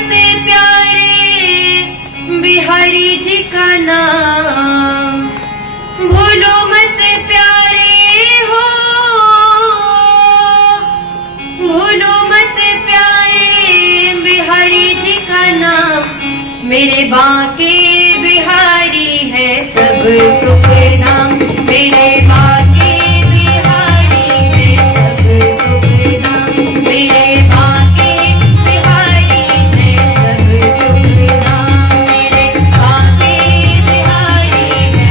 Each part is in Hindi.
मत प्यारे बिहारी जी का नाम, भूलो मत प्यारे हो, भूलो मत प्यारे बिहारी जी का नाम। मेरे बांके बिहारी है सब सुख नाम, मेरे बांके बिहारी है सब सुख नाम, मेरे बांके बिहारी है सब सुख नाम, मेरे बांके बिहारी है।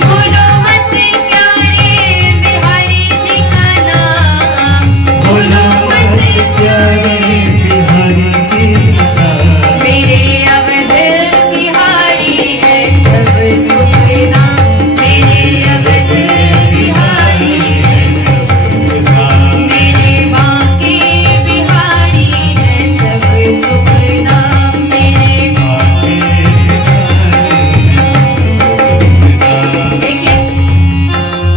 भूलो मत प्यारे बिहारी जी का नाम, भूलो मत प्यारे बिहारी जी का नाम। मेरे अवध बिहारी है सब सुख नाम, मेरे अवध बिहारी है, मेरे बांके बिहारी है सब सुख नाम, मेरे। देखिए,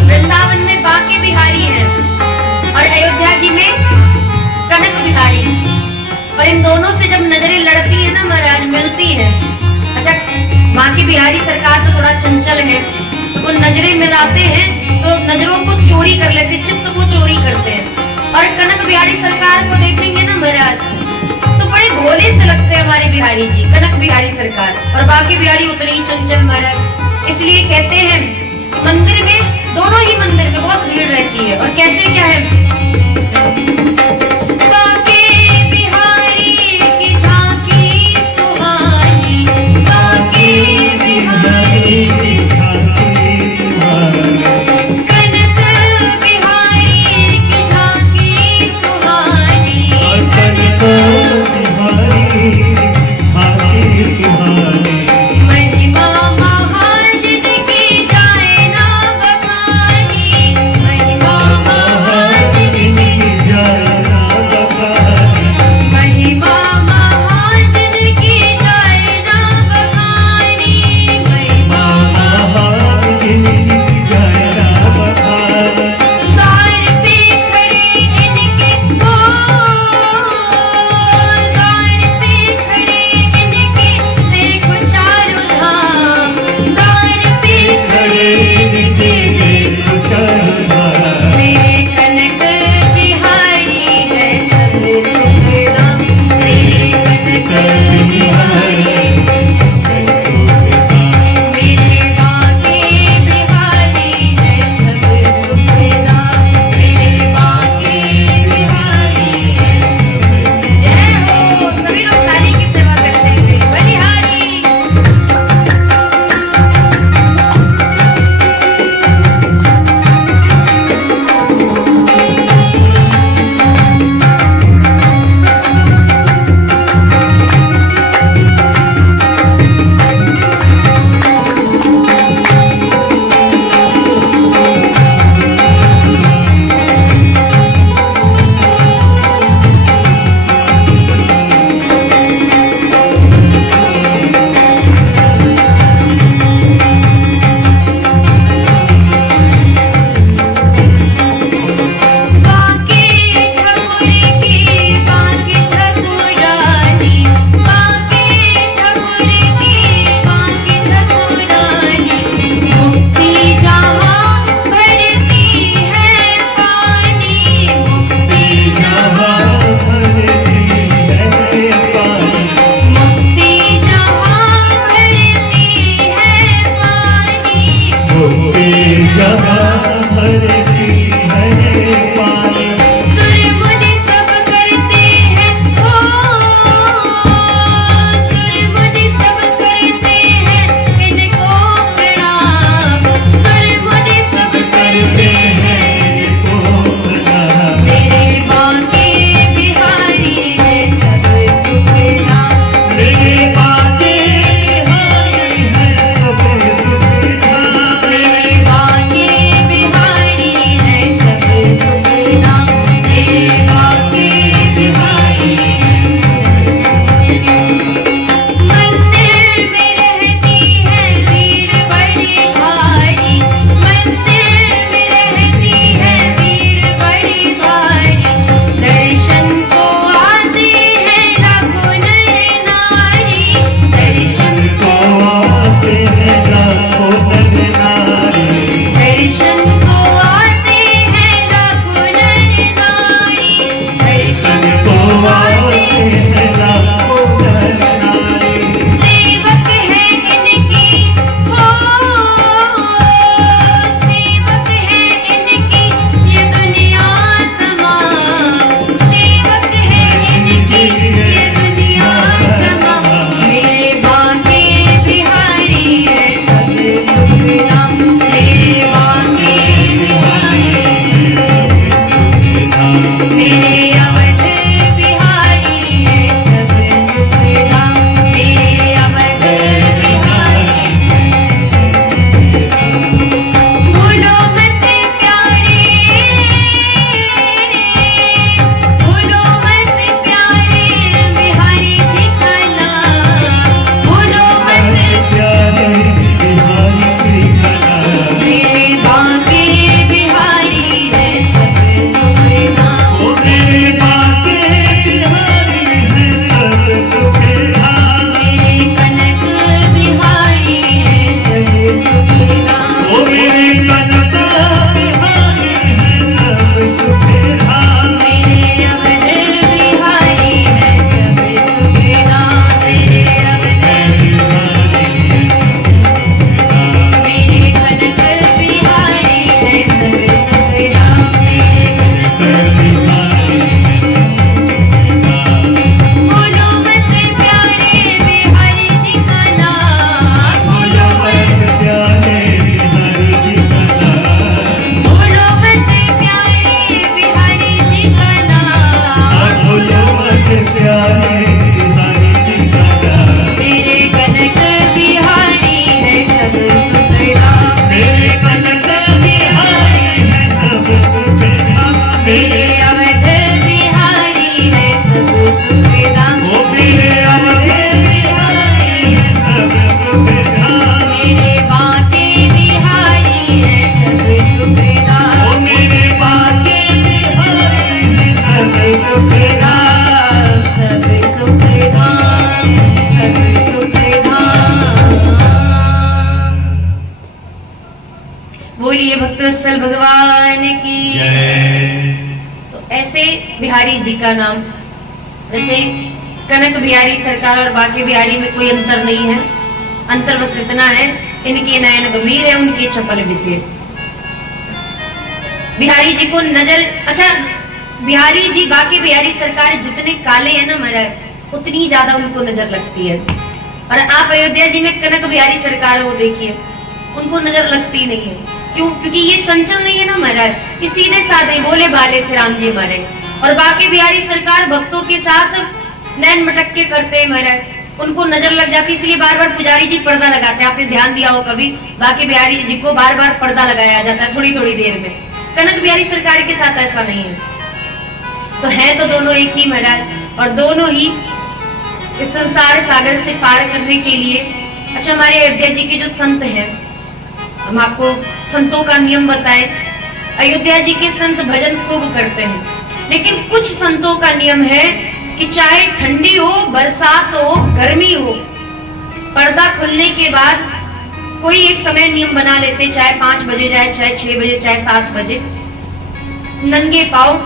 वृंदावन में बांके बिहारी है और अयोध्या जी में कनक बिहारी, और इन दोनों से जब नजरें लड़ती है ना महाराज, मिलती है। अच्छा, बांके बिहारी सरकार तो थोड़ा चंचल है, तो वो नजरें मिलाते हैं तो नजरों को चोरी कर लेते, चित्त को चोरी करते हैं। और कनक बिहारी सरकार को देखेंगे ना महाराज, तो बड़े भोले से लगते हैं हमारे बिहारी जी, कनक बिहारी सरकार। और बांके बिहारी उतने ही चंचल महाराज, इसलिए कहते हैं मंदिर में, दोनों ही मंदिर में बहुत भीड़ रहती है। और कहते क्या है, बांके बिहारी की झांकी सुहानी, बांके बिहारी कनक बिहारी की झांकी सुहानी, कनक महिमा महान जिनकी जाए ना बखानी, महिमा महान जिनकी, महिमा महान जिनकी जाए ना बखानी, महिमा द्वार पे खड़े इनके, ओ द्वार पे खड़े इनके देखो चारों धाम, द्वार पे खड़े इनके देखो चारों धाम, मेरे कनक बिहारी है सब सुख नाम, मेरे कनक बिहारी, मेरे बांके बिहारी है सब सुख नाम, मेरे बांके बिहारी है। जय हो, सभी लोग ताली की सेवा करते हुए बलिहारी। बांके ठाकुर की बांके ठाकुरानी, बांके ठाकुर की बांके ठाकुरानी, मुक्ति जहाँ भरती है पानी, मुक्ति जहाँ, मुक्ति जहाँ भरती है पानी, सुर मुनि सब करते हैं, ओ सुर मुनि सब करते हैं इनको प्रणाम, सुर मुनि सब करते हैं इनको प्रणाम, मेरे बांके बिहारी है सब सुख नाम, मेरे बांके बिहारी है सब सुख नाम, मेरे बांके बिहारी है सब सुख नाम। मेरे अवध बिहारी है सब सुखदाम। ओ मेरे अवध बिहारी है सब सुखदाम। मेरे बाके बिहारी है सब सुखदाम। ओ मेरे बाके बिहारी है सब सुखदाम। सब सुखदाम सब सुखदाम। बोलिए भक्तवत्सल भगवान की जय। तो ऐसे बिहारी जी का नाम, जैसे कनक बिहारी सरकार और बाके बिहारी में कोई अंतर नहीं है, अंतर बस इतना है इनके नयन गंभीर है, उनके चपल विशेष। बिहारी जी को नजर, अच्छा बिहारी जी बाके बिहारी सरकार जितने काले हैं ना महाराज उतनी ज्यादा उनको नजर लगती है। और आप अयोध्या जी में कनक बिहारी सरकार को देखिए, उनको नजर लगती नहीं है। क्यों? क्योंकि ये चंचल नहीं है ना महाराज, ये सीधे साधे बोले भाले से राम जी हमारे। और बाके बिहारी सरकार भक्तों के साथ नैन मटक्के करते हैं महाराज, उनको नजर लग जाती, इसलिए बार बार पुजारी जी पर्दा लगाते हैं। आपने ध्यान दिया हो कभी बाके बिहारी जी को बार बार पर्दा लगाया जाता है थोड़ी थोड़ी देर में। कनक बिहारी सरकार के साथ ऐसा नहीं है। तो है तो दोनों एक ही महाराज, और दोनों ही इस संसार सागर से पार करने के लिए। अच्छा हमारे अयोध्या जी के जो संत हैं, हम आपको संतों का नियम बताएं। अयोध्या जी के संत भजन खूब करते हैं, लेकिन कुछ संतों का नियम है कि चाहे ठंडी हो, बरसात हो, गर्मी हो, पर्दा खुलने के बाद कोई एक समय नियम बना लेते, चाहे 5 बजे जाए, चाहे 6 बजे, चाहे 7 बजे, नंगे पांव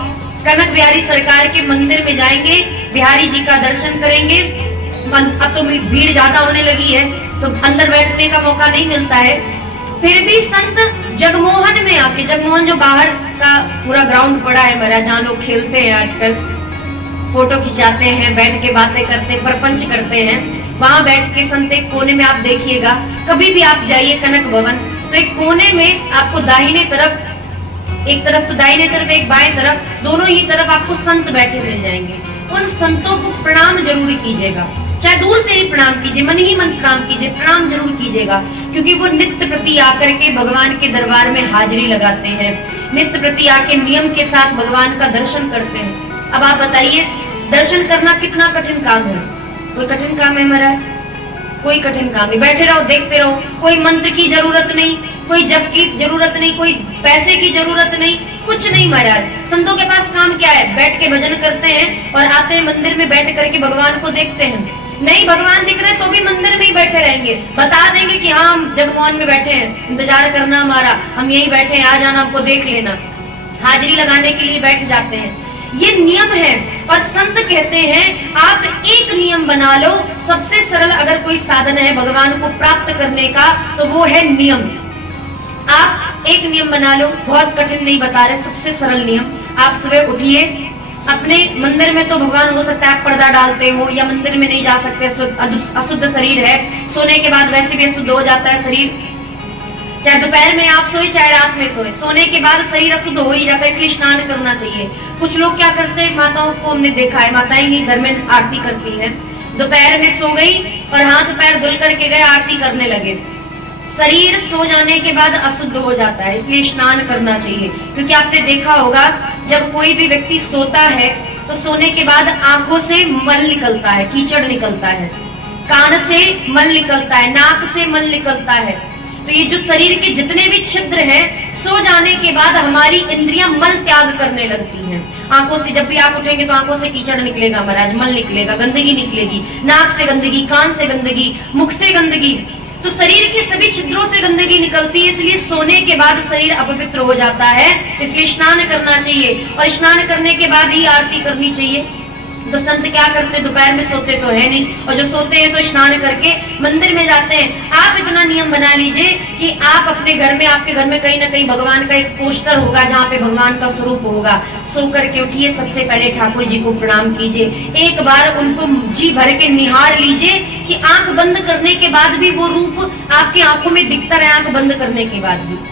कनक बिहारी सरकार के मंदिर में जाएंगे, बिहारी जी का दर्शन करेंगे। अब तो भीड़ ज्यादा होने लगी है तो अंदर बैठने का मौका नहीं मिलता है, फिर भी संत जगमोहन में आके, जगमोहन जो बाहर का पूरा ग्राउंड पड़ा है महाराज, जहाँ लोग खेलते हैं आजकल, फोटो खिंचाते हैं, बैठ के बातें करते हैं, प्रपंच करते हैं, वहां बैठ के संत एक कोने में आप देखिएगा, कभी भी आप जाइए कनक भवन तो एक कोने में आपको दाहिने तरफ, एक तरफ तो दाहिने तरफ, एक बाएं तरफ, दोनों ही तरफ आपको संत बैठे मिल जाएंगे। उन संतों को प्रणाम जरूर कीजिएगा, चाहे दूर से ही प्रणाम कीजिए, मन ही मन प्रणाम कीजिए, प्रणाम जरूर कीजिएगा, क्योंकि वो नित्य प्रति आकर के भगवान के दरबार में हाजिरी लगाते हैं, नित्य प्रति आके नियम के साथ भगवान का दर्शन करते हैं। अब आप बताइए दर्शन करना कितना कठिन काम है? कोई कठिन काम है महाराज? कोई कठिन काम नहीं, बैठे रहो देखते रहो, कोई मंत्र की जरूरत नहीं, कोई जप की जरूरत नहीं, कोई पैसे की जरूरत नहीं, कुछ नहीं महाराज। संतों के पास काम क्या है? बैठ के भजन करते हैं और आते हैं मंदिर में बैठ करके भगवान को देखते हैं। नहीं भगवान दिख रहे तो भी मंदिर में ही बैठे रहेंगे, बता देंगे कि हाँ हम जगमोहन में बैठे हैं, इंतजार करना हमारा, हम यही बैठे हैं, आ जाना, हमको देख लेना, हाजिरी लगाने के लिए बैठ जाते हैं। ये नियम है। और संत कहते हैं आप एक नियम बना लो, सबसे सरल अगर कोई साधन है भगवान को प्राप्त करने का तो वो है नियम। आप एक नियम बना लो, बहुत कठिन नहीं बता रहे, सबसे सरल नियम। आप सुबह उठिए, अपने मंदिर में तो भगवान हो सकता है आप पर्दा डालते हो या मंदिर में नहीं जा सकते, अशुद्ध शरीर है, सोने के बाद वैसे भी अशुद्ध हो जाता है शरीर, चाहे दोपहर में आप सोए चाहे रात में सोए, सोने के बाद शरीर अशुद्ध हो ही जाता है, इसलिए स्नान करना चाहिए। कुछ लोग क्या करते हैं, माताओं को हमने देखा है, माताएं ही घर में आरती करती हैं, दोपहर में सो गई और हाथ पैर धुल करके गए, आरती करने लगे, शरीर सो जाने के बाद अशुद्ध हो जाता है, इसलिए स्नान करना चाहिए। क्योंकि आपने देखा होगा जब कोई भी व्यक्ति सोता है तो सोने के बाद आंखों से मल निकलता है, कीचड़ निकलता है, कान से मल निकलता है, नाक से मल निकलता है। तो ये जो शरीर के जितने भी छिद्र हैं, सो जाने के बाद हमारी इंद्रियां मल त्याग करने लगती हैं। आंखों से जब भी आप उठेंगे तो आंखों से कीचड़ निकलेगा महाराज, मल निकलेगा, गंदगी निकलेगी, नाक से गंदगी, कान से गंदगी, मुख से गंदगी, तो शरीर के सभी छिद्रों से गंदगी निकलती है, इसलिए सोने के बाद शरीर अपवित्र हो जाता है, इसलिए स्नान करना चाहिए और स्नान करने के बाद ही आरती करनी चाहिए। तो संत क्या करते, दोपहर में सोते तो है नहीं, और जो सोते हैं तो स्नान करके मंदिर में जाते हैं। आप इतना नियम बना लीजिए कि आप अपने घर में, आपके घर में कहीं ना कहीं भगवान का एक पोस्टर होगा जहाँ पे भगवान का स्वरूप होगा, सो करके उठिए, सबसे पहले ठाकुर जी को प्रणाम कीजिए, एक बार उनको जी भर के निहार लीजिए कि आंख बंद करने के बाद भी वो रूप आपकी आंखों में दिखता रहे, आंख बंद करने के बाद भी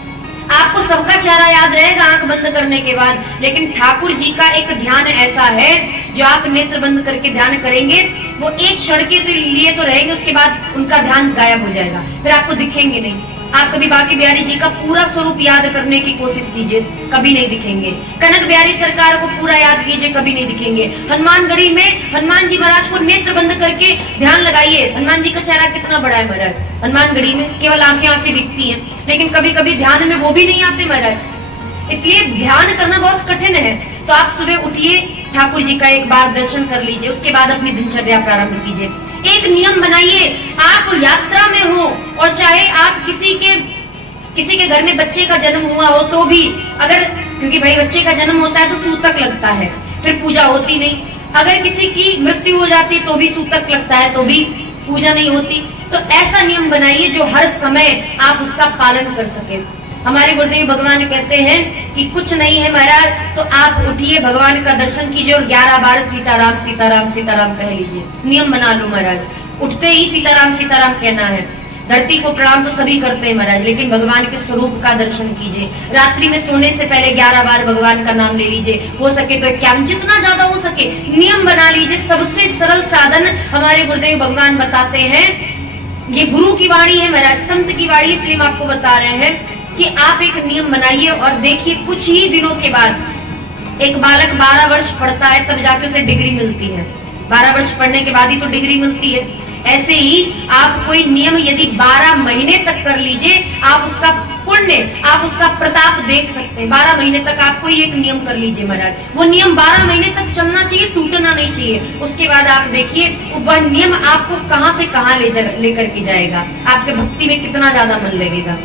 आपको सबका चेहरा याद रहेगा आंख बंद करने के बाद, लेकिन ठाकुर जी का एक ध्यान ऐसा है जो आप नेत्र बंद करके ध्यान करेंगे, वो एक क्षण के लिए तो रहेंगे, उसके बाद उनका ध्यान गायब हो जाएगा, फिर आपको दिखेंगे नहीं। आप कभी बांके बिहारी जी का पूरा स्वरूप याद करने की कोशिश कीजिए, कभी नहीं दिखेंगे। कनक बिहारी सरकार को पूरा याद कीजिए, कभी नहीं दिखेंगे। हनुमानगढ़ी में हनुमान जी महाराज को नेत्र बंद करके ध्यान लगाइए, हनुमान जी का चेहरा कितना बड़ा है महाराज। हनुमानगढ़ी में केवल आंखें आंखें दिखती हैं, लेकिन कभी कभी ध्यान में वो भी नहीं आते महाराज। इसलिए ध्यान करना बहुत कठिन है। तो आप सुबह उठिए, ठाकुर जी का एक बार दर्शन कर लीजिए, उसके बाद अपनी दिनचर्या प्रारंभ कीजिए। एक नियम बनाइए, आप यात्रा में हो और चाहे आप किसी के घर में बच्चे का जन्म हुआ हो तो भी, अगर, क्योंकि भाई बच्चे का जन्म होता है तो सूतक लगता है, फिर पूजा होती नहीं। अगर किसी की मृत्यु हो जाती तो भी सूतक लगता है, तो भी पूजा नहीं होती। तो ऐसा नियम बनाइए जो हर समय आप उसका पालन कर सके। हमारे गुरुदेव भगवान कहते हैं कि कुछ नहीं है महाराज, तो आप उठिए, भगवान का दर्शन कीजिए और 11 बार सीताराम सीताराम सीताराम कह लीजिए। नियम बना लो महाराज, उठते ही सीताराम सीताराम कहना है। धरती को प्रणाम तो सभी करते हैं महाराज, लेकिन भगवान के स्वरूप का दर्शन कीजिए। रात्रि में सोने से पहले 11 बार भगवान का नाम ले लीजिए, हो सके तो क्या, जितना ज्यादा हो सके नियम बना लीजिए। सबसे सरल साधन हमारे गुरुदेव भगवान बताते हैं, ये गुरु की वाणी है महाराज, संत की वाणी, इसलिए हम आपको बता रहे हैं कि आप एक नियम बनाइए और देखिए कुछ ही दिनों के बाद एक बालक 12 वर्ष पढ़ता है, तब जाके उसे डिग्री मिलती है। 12 वर्ष पढ़ने के बाद ही तो डिग्री मिलती है। ऐसे ही आप कोई नियम यदि 12 महीने तक कर लीजिए, आप उसका पुण्य, आप उसका प्रताप देख सकते हैं। 12 महीने तक आप कोई एक नियम कर लीजिए महाराज, वो नियम 12 महीने तक चलना चाहिए, टूटना नहीं चाहिए। उसके बाद आप देखिए वह नियम आपको कहां से कहां लेकर के जाएगा, आपके भक्ति में कितना ज्यादा मन लगेगा।